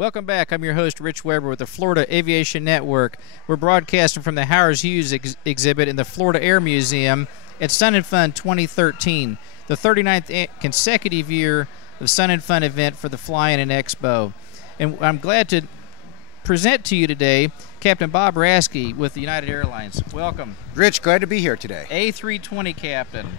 Welcome back. I'm your host, Rich Weber, with the Florida Aviation Network. We're broadcasting from the Howard Hughes exhibit in the Florida Air Museum at Sun and Fun 2013, the 39th consecutive year of Sun and Fun event for the Fly-In and Expo. And I'm glad to present to you today Captain Bob Raskey with the United Airlines. Welcome. Rich, glad to be here today. A320 captain,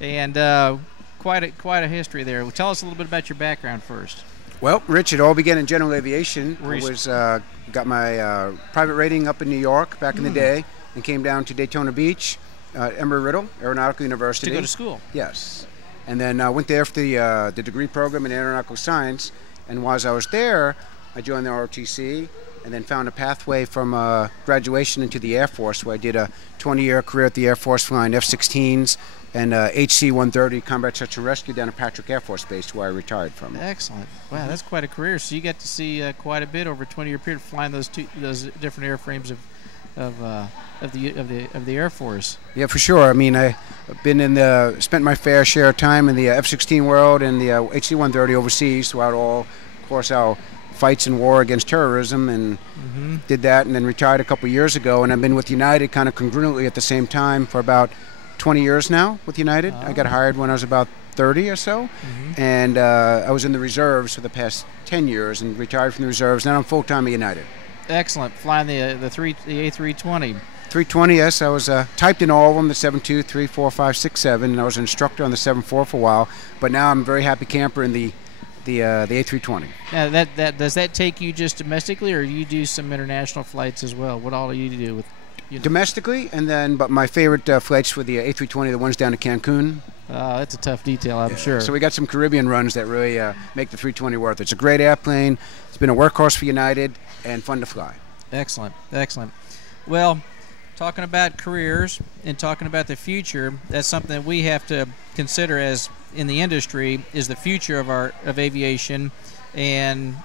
and quite a history there. Tell us a little bit about your background first. Well, Rich, it all began in general aviation. I got my private rating up in New York back in the day, and came down to Daytona Beach, Embry-Riddle Aeronautical University. To go to school. Yes, and then went there for the degree program in aeronautical science. And while I was there, I joined the ROTC, and then found a pathway from graduation into the Air Force, where I did a 20-year career at the Air Force flying F-16s and HC-130 Combat Search and Rescue down at Patrick Air Force Base, where I retired from. Excellent. Wow, that's quite a career. So you got to see quite a bit over a 20-year period, flying those different airframes of the Air Force. Yeah, for sure. I mean, I've been spent my fair share of time in the F-16 world and the HC-130 overseas throughout all, of course, our fights in war against terrorism, and did that, and then retired a couple years ago. And I've been with United kind of congruently at the same time for about 20 years now with United. I got hired when I was about 30 or so, and I was in the reserves for the past 10 years and retired from the reserves. Now I'm full-time at United. Excellent. Flying the A320. 320, yes. I was typed in all of them, the 72, 3, 4, 5, 6, 7, and I was an instructor on the 74 for a while, but now I'm a very happy camper in the A320. Now, does that take you just domestically, or you do some international flights as well? What all do you do with? Domestically, and then, but my favorite flights for the A320, the ones down to Cancun. That's a tough detail, I'm sure. So we got some Caribbean runs that really make the 320 worth it. It's a great airplane. It's been a workhorse for United and fun to fly. Excellent, excellent. Well, talking about careers and talking about the future, that's something that we have to consider as in the industry is the future of aviation and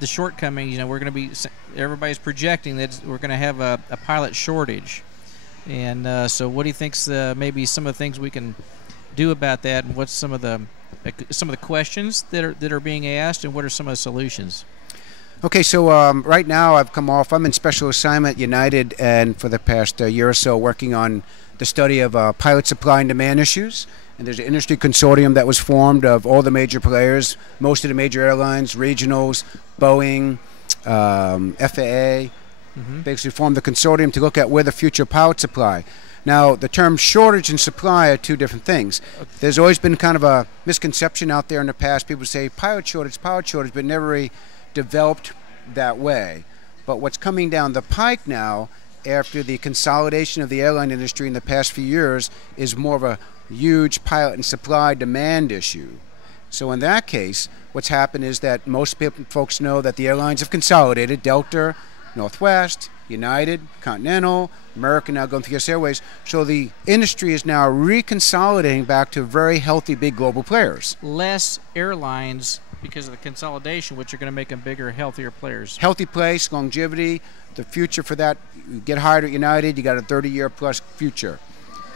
the shortcomings. You know, we're going to be, everybody's projecting that we're going to have a pilot shortage, and so what do you think's maybe some of the things we can do about that, and what's some of the questions that are being asked, and what are some of the solutions? Okay, so right now I'm in special assignment at United, and for the past year or so working on the study of pilot supply and demand issues. And there's an industry consortium that was formed of all the major players, most of the major airlines, regionals, Boeing, FAA, basically formed the consortium to look at where the future pilot supply. Now, the term shortage and supply are two different things. There's always been kind of a misconception out there in the past. People say pilot shortage, but never really developed that way. But what's coming down the pike now, after the consolidation of the airline industry in the past few years, is more of a huge pilot and supply demand issue. So in that case, what's happened is that most folks know that the airlines have consolidated. Delta, Northwest, United, Continental, American, now going through US Airways. So the industry is now reconsolidating back to very healthy, big global players. Less airlines because of the consolidation, which are going to make them bigger, healthier players. Healthy place, longevity, the future for that. You get hired at United, you got a 30-year plus future.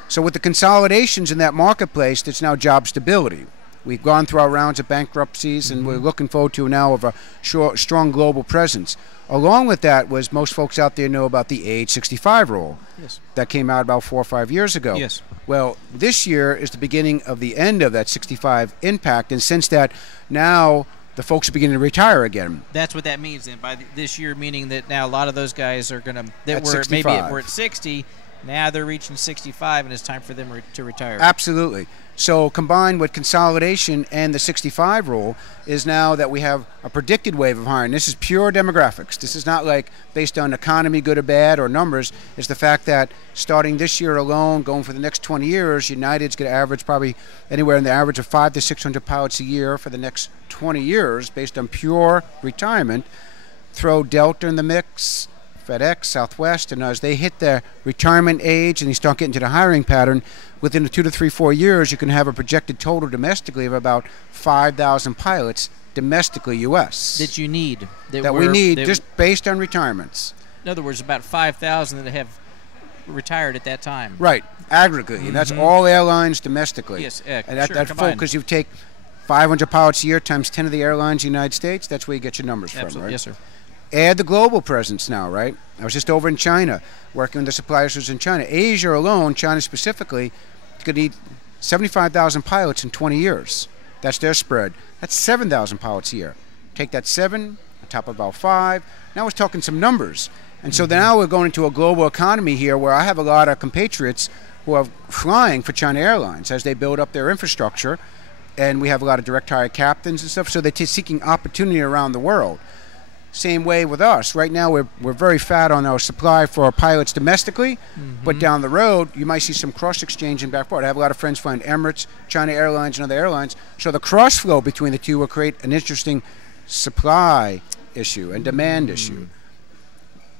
So with the consolidations in that marketplace, there's now job stability. We've gone through our rounds of bankruptcies, and we're looking forward to now of a strong global presence. Along with that was most folks out there know about the age 65 rule. Yes. That came out about 4 or 5 years ago. Yes. Well, this year is the beginning of the end of that 65 impact, and since that, now the folks are beginning to retire again. That's what that means then, by this year, meaning that now a lot of those guys are going to, that were at 60, now they're reaching 65, and it's time for them to retire. Absolutely. So combined with consolidation and the 65 rule is now that we have a predicted wave of hiring. This is pure demographics. This is not like based on economy, good or bad, or numbers. It's the fact that starting this year alone, going for the next 20 years, United's going to average probably anywhere in the average of 500 to 600 pilots a year for the next 20 years based on pure retirement. Throw Delta in the mix, FedEx, Southwest, and as they hit their retirement age and they start getting to the hiring pattern, within the 2 to 3, 4 years, you can have a projected total domestically of about 5,000 pilots domestically U.S. that you need. We need just based on retirements. In other words, about 5,000 that have retired at that time. Right, aggregately. And that's all airlines domestically. Yes, and that's full because you take 500 pilots a year times 10 of the airlines in the United States, that's where you get your numbers Absolutely. from, right? Yes, sir. Add the global presence now, right? I was just over in China, working with the suppliers who's in China. Asia alone, China specifically, is going to need 75,000 pilots in 20 years. That's their spread. That's 7,000 pilots a year. Take that 7, on top of about 5. Now we're talking some numbers. And so now we're going into a global economy here where I have a lot of compatriots who are flying for China Airlines as they build up their infrastructure. And we have a lot of direct hire captains and stuff. So they're seeking opportunity around the world. Same way with us. Right now we're very fat on our supply for our pilots domestically. But down the road, you might see some cross-exchange and back forward. I have a lot of friends flying Emirates, China Airlines, and other airlines. So the cross-flow between the two will create an interesting supply issue and demand issue.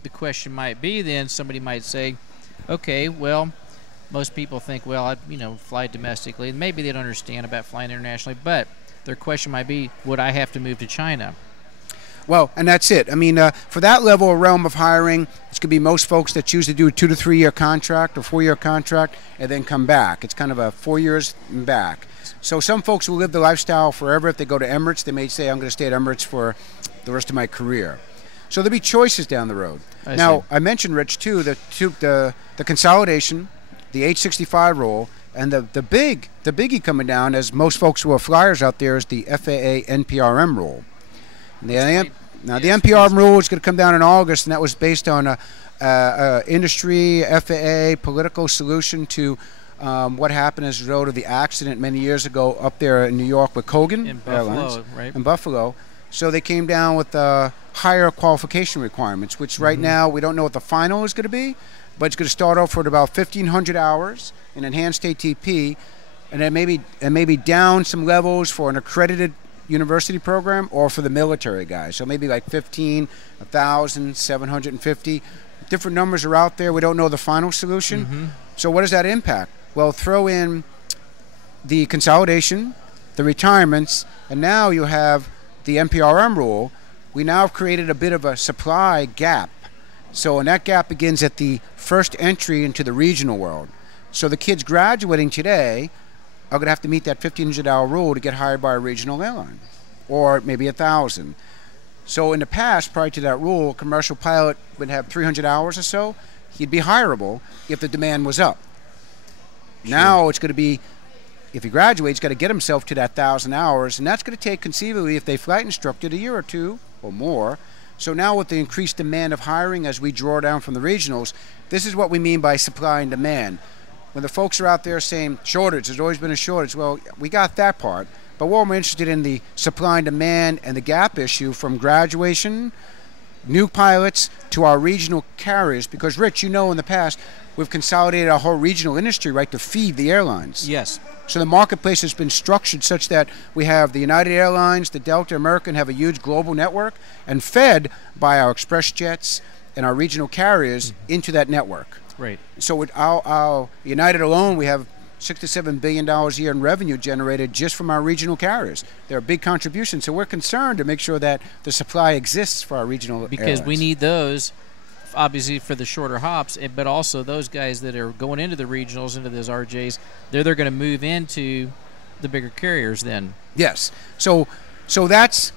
The question might be then, somebody might say, okay, well, most people think, well, I fly domestically. And maybe they don't understand about flying internationally, but their question might be, would I have to move to China? Well, and that's it. I mean, for that level of realm of hiring, it's going to be most folks that choose to do a 2 to 3 year contract or 4 year contract and then come back. It's kind of a 4 years and back. So some folks will live the lifestyle forever. If they go to Emirates, they may say, I'm going to stay at Emirates for the rest of my career. So there'll be choices down the road. I mentioned, Rich, too, the consolidation, the 865 rule, and the biggie coming down, as most folks who are flyers out there, is the FAA NPRM rule. The NPRM rule is going to come down in August, and that was based on a industry, FAA, political solution to what happened as a result of the accident many years ago up there in New York with Kogan Airlines, right? In Buffalo. So they came down with higher qualification requirements, which right now we don't know what the final is going to be, but it's going to start off with about 1,500 hours in enhanced ATP, and then maybe down some levels for an accredited university program or for the military guys. So maybe like 15, 1,000, 750. Different numbers are out there. We don't know the final solution. So what does that impact? Well, throw in the consolidation, the retirements, and now you have the NPRM rule. We now have created a bit of a supply gap. So, and that gap begins at the first entry into the regional world. So the kids graduating today are going to have to meet that 1,500-hour rule to get hired by a regional airline, or maybe 1,000. So in the past, prior to that rule, a commercial pilot would have 300 hours or so. He'd be hireable if the demand was up. Now it's going to be, if he graduates, he's got to get himself to that 1,000 hours, and that's going to take conceivably, if they flight instructed, a year or two or more. So now with the increased demand of hiring as we draw down from the regionals, this is what we mean by supply and demand. When the folks are out there saying shortage, there's always been a shortage, well, we got that part. But we're more interested in the supply and demand and the gap issue from graduation, new pilots, to our regional carriers. Because, Rich, in the past, we've consolidated our whole regional industry, right, to feed the airlines. Yes. So the marketplace has been structured such that we have the United Airlines, the Delta, American have a huge global network, and fed by our express jets and our regional carriers into that network. Right. So with our United alone, we have $6 to $7 billion a year in revenue generated just from our regional carriers. They're a big contribution. So we're concerned to make sure that the supply exists for our regional because airlines. We need those, obviously, for the shorter hops, but also those guys that are going into the regionals, into those RJs, they're going to move into the bigger carriers then. Yes. So that's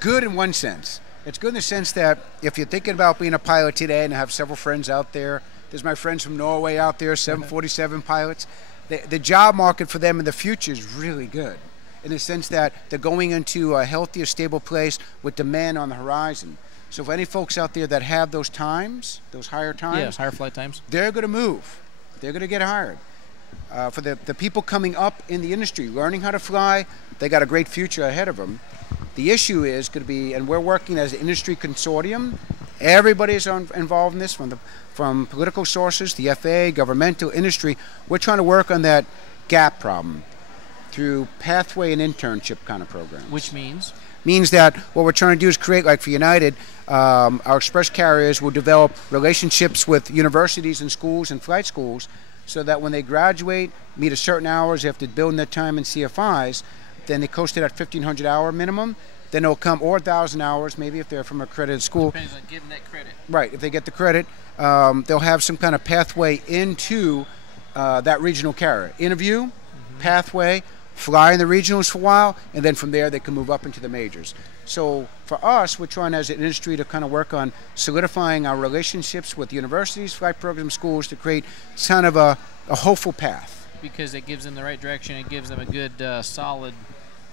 good in one sense. It's good in the sense that if you're thinking about being a pilot today, and I have several friends out there, there's my friends from Norway out there, 747 pilots. The job market for them in the future is really good in the sense that they're going into a healthier, stable place with demand on the horizon. So for any folks out there that have those times, those higher times, higher flight times, they're going to move. They're going to get hired. For the people coming up in the industry, learning how to fly, they got a great future ahead of them. The issue is going to be, and we're working as an industry consortium. Everybody's involved in this, from political sources, the FAA, governmental, industry. We're trying to work on that gap problem through pathway and internship kind of programs. Which means? Means that what we're trying to do is create, like for United, our express carriers will develop relationships with universities and schools and flight schools so that when they graduate, meet a certain hours, they have to build in their time in CFIs, then they coast it at 1,500-hour minimum. Then they'll come, or 1,000 hours, maybe if they're from a accredited school. Depends on giving that credit. Right, if they get the credit, they'll have some kind of pathway into that regional carrier. Interview, pathway, fly in the regionals for a while, and then from there they can move up into the majors. So for us, we're trying as an industry to kind of work on solidifying our relationships with universities, flight program schools to create kind of a hopeful path. Because it gives them the right direction. It gives them a good, solid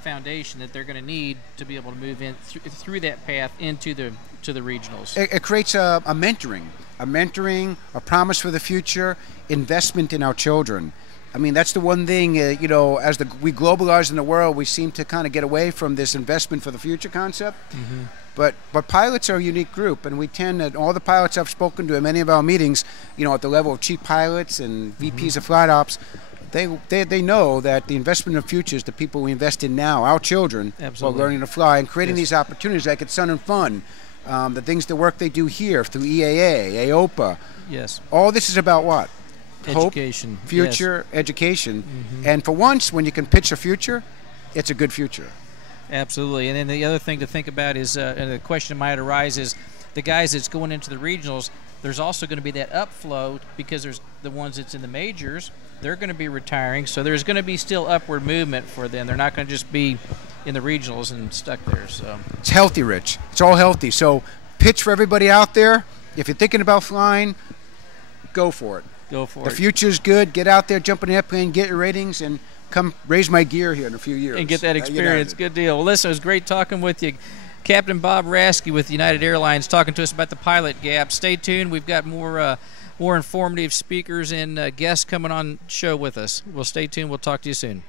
foundation that they're going to need to be able to move in through that path into the regionals. It creates a mentoring, a promise for the future, investment in our children. I mean, that's the one thing, as we globalize in the world, we seem to kind of get away from this investment for the future concept. Mm-hmm. But pilots are a unique group, and we tend to, all the pilots I've spoken to in many of our meetings, at the level of chief pilots and VPs of flight ops, they know that the investment in the future is the people we invest in now, our children, while learning to fly and creating these opportunities like it's Sun and Fun. The work they do here through EAA, AOPA. Yes. All this is about what? Education. Hope, future, education. Mm-hmm. And for once, when you can pitch a future, it's a good future. Absolutely. And then the other thing to think about is, and the question that might arise is, the guys that's going into the regionals, there's also going to be that upflow because there's the ones that's in the majors, they're going to be retiring. So there's going to be still upward movement for them. They're not going to just be in the regionals and stuck there. So it's healthy, Rich. It's all healthy. So pitch for everybody out there. If you're thinking about flying, go for it. Go for it. The future's good. Get out there, jump in an airplane, get your ratings, and come raise my gear here in a few years. And get that experience. Good deal. Well, listen, it was great talking with you. Captain Bob Raskey with United Airlines talking to us about the pilot gap. Stay tuned. We've got more informative speakers and guests coming on show with us. We'll stay tuned. We'll talk to you soon.